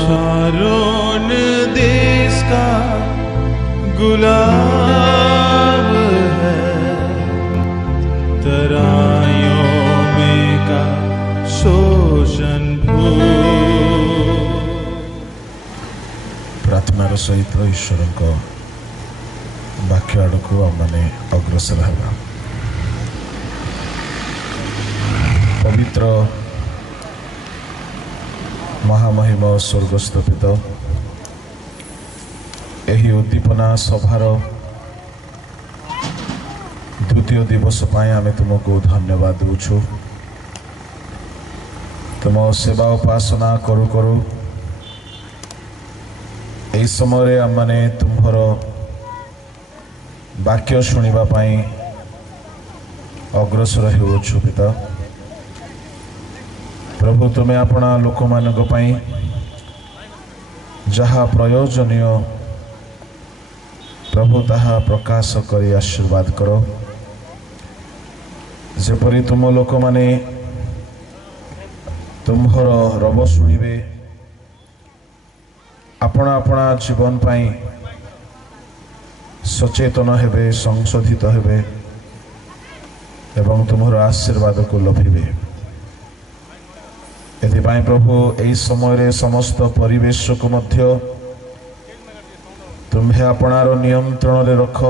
Sharon देश का गुलाब है, तराइयों में का शोषण फूल। प्रार्थनार सहित ईश्वर वाक्य आड़ को आमने अग्रसर होगा। पवित्र महामहिम स्वर्गस्थ पिता, यही उद्दीपना सभार द्वितीय दिवस पाए आमे तुमको धन्यवाद दूछु। तुम सेवा उपासना करू करू यही समय आम मैंने तुम्हार वाक्य शुणा अग्रसर होछु पिता। प्रभु तुम्हें अपना लोक मान जहा प्रयोजनीय प्रभु ताहा प्रकाश करी आशीर्वाद करो। जेपरी तुम लोक माने तुम्हार रब शुणिबे, अपना अपना जीवन पाई सचेतन हेबे, संशोधित हेबे एवं तुम्हार आशीर्वाद को लभिबे। एथिपाई प्रभु यही समय समस्त परिवेश को मध्य तुम्हें अपनार नियंत्रण रे रख।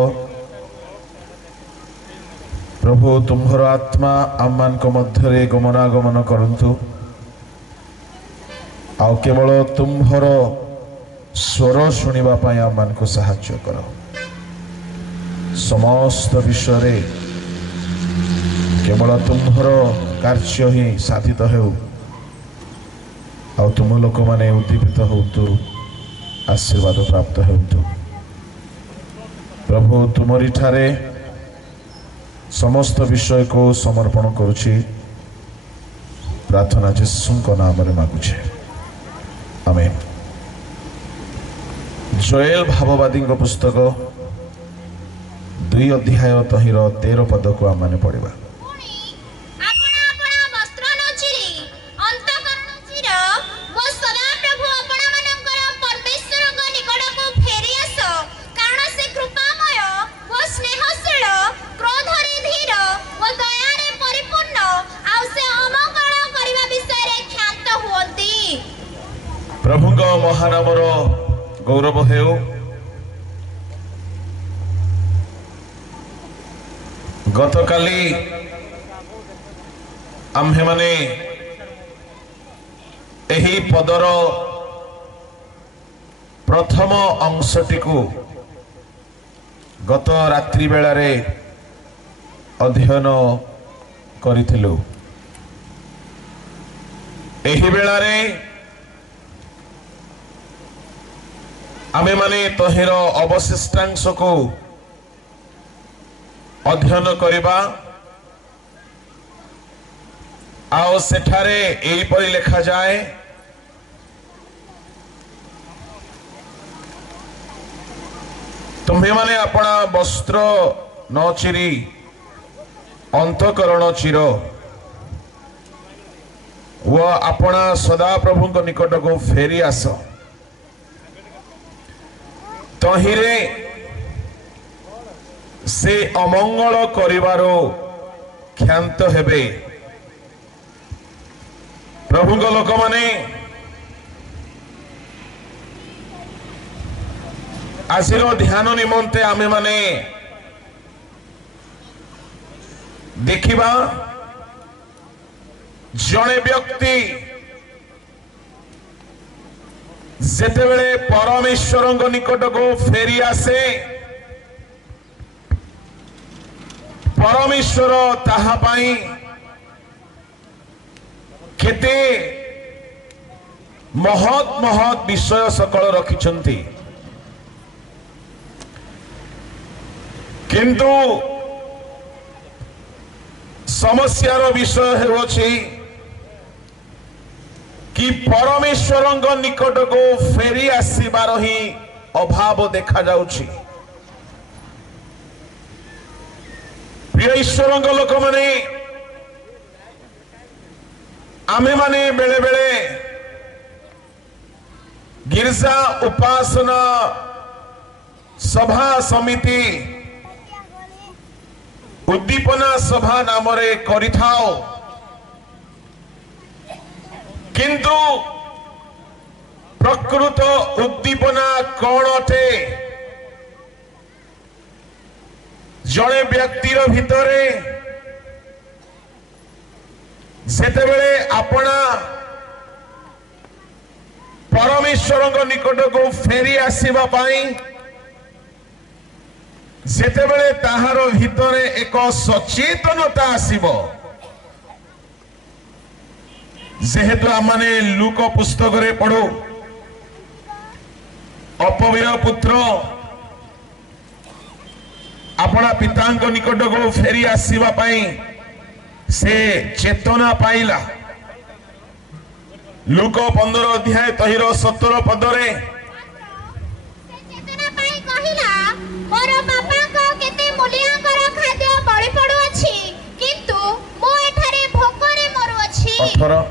प्रभु तुम्हार आत्मा आम मान मध्य गमनागमन करंतु, आउ केवल तुम्हार स्वर शुणा आम मान को साहाय्य कर। समस्त विषय केवल तुम्हार कार्य ही साधित हो, आउ तुम लोक माने उद्दीपित होतु, आशीर्वाद प्राप्त होतु। प्रभु तुमरी ठारे समस्त विषय को समर्पण करुछि। प्रार्थना यीशु नाम रे मागुछे, आमेन। जोएल भाववादी पुस्तक 2 अध्याय तहिर 13 पद को आम माने पढ़िबा। प्रभु महानामर गौरव हेउ। गतकाली आम्भे माने एही पदर प्रथम अंशटी को गत रात्रि बेला रे अध्ययन करिथिलु। एही बेला रे आमे माने तहिर अवशिष्टांश को अध्ययन करिबा। आओ सेठारे एही परि लिखा जाए, तुम्हें माने अपना वस्त्र न चिरी अंतकरण चिर व अपना सदा प्रभु निकट को फेरी आस। तहिरे से अमंगल करिवारो क्षांत हेबे। प्रभु लोक माने आजिर ध्यान निमंते आमे माने देखिबा जड़े व्यक्ति जेतेबेले परमेश्वर निकट को फेरी आसे, परमेश्वर ताहा पाई केते महत महत विषय सकल रखिछंती। किंतु समस्यार विषय हेउछि कि परमेश्वर निकट को फेरी आसीबार ही अभाव देखा जाउछि। प्रिय ईश्वर लोक माने आमे माने बेले बेले गिरजा उपासना सभा समिति उद्दीपना सभा नाम रे करिथाओ किंतु प्रकृत उद्दीपना कौन अटे जड़े व्यक्तिर भितरे जेतेबेले अपना परमेश्वर निकट को फेरी आसीबा पाई जेतेबेले ताहार भितरे एक सचेतनता आसीबो जेहेतु आमाने लूक पुस्तक रे पढ़ो अपव्यय पुत्र अपना पितांक निकट को फेरी आसीबा पाई से चेतना पाइला लूक 15 अध्याय तहिर 17 पदरे चेतना पाई कहिला मोर बापा को केते मूल्यांकर खाद्य बळी पडु अछि किंतु मो एठारे भोकरे मरु अछि 18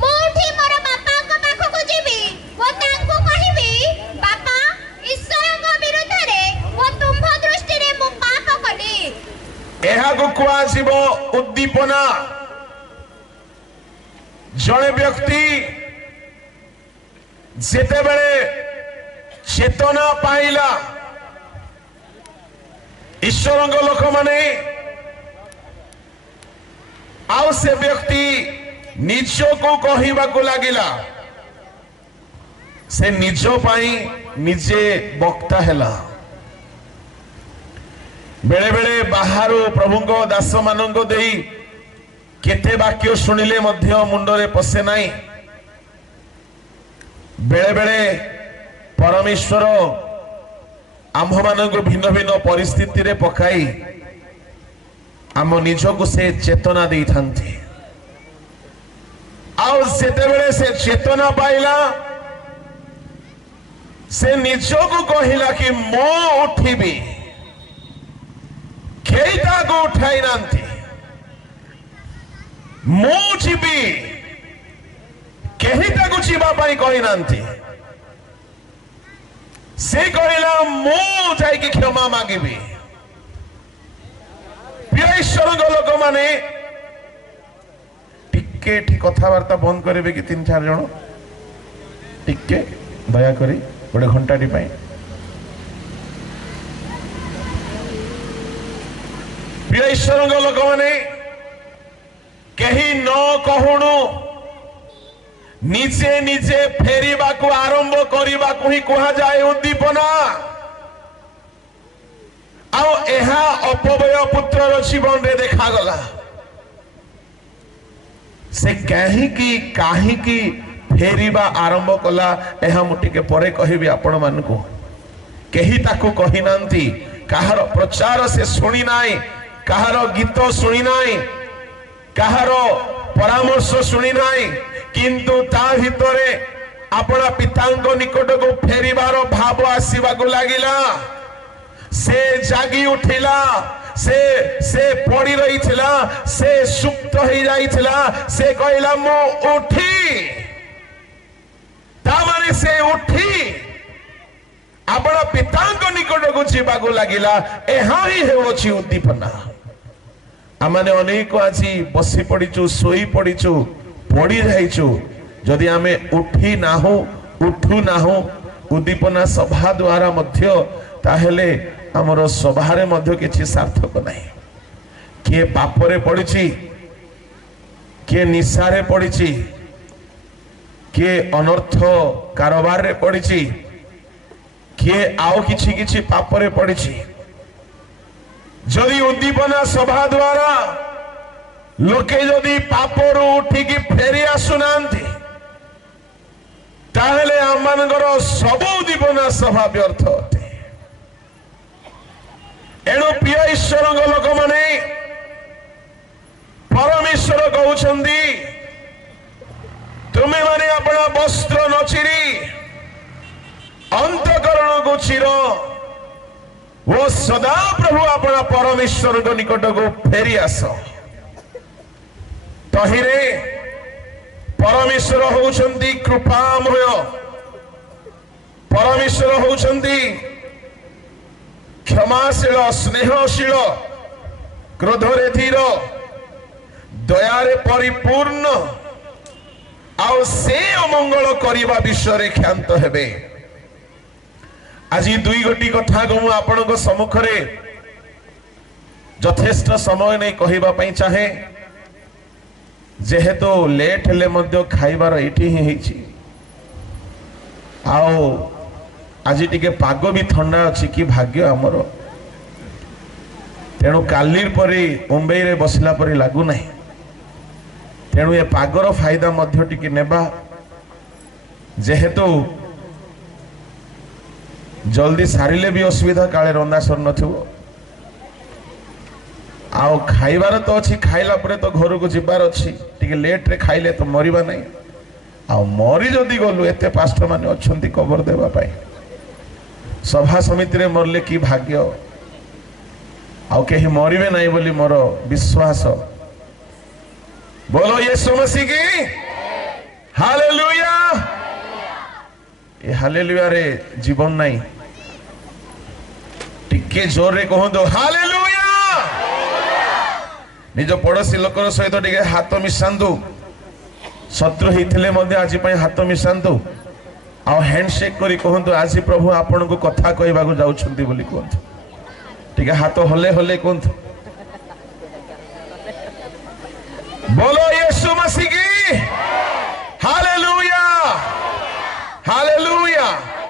मो उठी मोर बापा को पाखो को जेबी ओ तांको कहिबी बापा ईश्वरଙ୍କ विरुद्धरे ओ तुम्भ दृष्टि रे मो पाप कली एहा को कुआसीबो उद्दीपना जड़े व्यक्ति जेतेबेले चेतना पाइला ईश्वर लोक माने आउ से व्यक्ति निज को कहवा को लगिला से निज पाई निजे वक्ता हैला बेले बेले बाहर प्रभु को दास मान को देई केते वाक्य शुणिले मध्य मुंडरे पसे नाही बेले बेले परमेश्वर आम मान को भिन्न भिन्न परिस्थिति रे पकाई आम निज को से चेतना दे थांते आउ सेते बेले से चेतना पाइला से निज को कहिला कि मो उठिबी केइटा को उठाई नांती मो जीवी केहिटा को जीवा पाई कहि नांती से कहला मो जाई कि क्षमा मागिबी प्रिय ईश्वर लोक माने टिके ठीक कथावार्ता बंद करेबे कि 3-4 जण टिके दया करी गोटे घंटाटी पाई प्रिय ईश्वर लोक माने कहीं न कहणु निजे निजे फेरिबा को आरंभ करिबा को ही कहा जाए उद्दीपना आउ एहा अपव्यय पुत्रर जीवन रे देखा गला से काहे की फेरिबा आरंभ कला एहा मुटी के परे कहिबी आपण मान को केही ताकू कहि नांती काहार प्रचार से सुनी नाई काहार गीत सुनी नाई काहार परामर्श शुणी नाई किंतु ता भितरे अपना पितांक निकट को फेरिबार भाव आसीबा को लागिला से जागी उठिला से पड़ी रही थिला से सुप्त हो जाइथिला से कहला मो उठी ता माने से उठी अपना पितांक निकट को जीवा को लागिला एहा ही हेउछि उद्दीपना आमाने अनेक आज बसी पड़ीचु सोई पड़ीचु पड़ी जाइचु जदि आमे उठी नाहु उठू नाहु उद्दीपना सभा द्वारा मध्य ताहेले हमर सभारे मध्य किछि सार्थक नाही किए पापरे पड़ीची किए निशारे पड़ीची किए अनर्थ कारोबार रे पड़ीची किए आउ किछि किछि पापरे पड़ीची जदि उद्दीपना सभा द्वारा लोके जदि पापरू उठिकी फेरी आसुनांती ताहेले आमମାନଙ୍କର सब उद्दीपना सभा व्यर्थ अटे एणु प्रिय ईश्वर लोक माने परमेश्वर कहउछंदी तुमे माने अपना वस्त्र न चिरी अंतकरण को चिर वो सदा प्रभु अपना परमेश्वर को निकट को फेरी आस तहिरे परमेश्वर होउछंती कृपामय परमेश्वर होउछंती क्षमाशील स्नेहशील क्रोधरे धीर दयारे परिपूर्ण आउ से अमंगल करने विषय क्षांत हेबे। आज दुई गोटी कथा को मुझे आपण सम्मुख यथेष्ट समय नहीं कहवाई चाहे जेहेतु लेट हेले मध्य खाइबार एठी ही हेछि। आओ आज टिके पाग भी ठंडा अच्छी कि भाग्य आमर तेणु काली परी मुंबई रे बसला परी लागू नहीं। तेणु ये पागर फायदा मध्य टिके नेबा जेहेतु जल्दी सारिले भी असुविधा काले रंदा सर नथिबो। आओ खाइबार तो अच्छी खाइला परे तो घर को जीवार अच्छी टिके लेट रे खाइले तो मरिबा नहीं। आओ मरी जदि गलु एते पास्टर माने अछंती कबर देबा पाई सभा समिति रे मरले की भाग्य। आओ केही मरिबे नहीं बोली मोर विश्वास। बोलो यीशु मसीह की हालेलुया। ये हालेलुया रे जीवन नहीं टिके जोर रे कहंदो हालेलुया। निज पड़ोसी लोकर सहित टिके हाथ मिशांतु शत्रु होइथिले मध्ये आज पई हाथ मिशांतु आ हैंडशेक करी कहंतु आज प्रभु आपन को कथा कहबा को जाउछंती बोली कहंतु टिके हाथ हले हले कहंतु। बोलो यीशु मसीह की हालेलुया हालेलुया।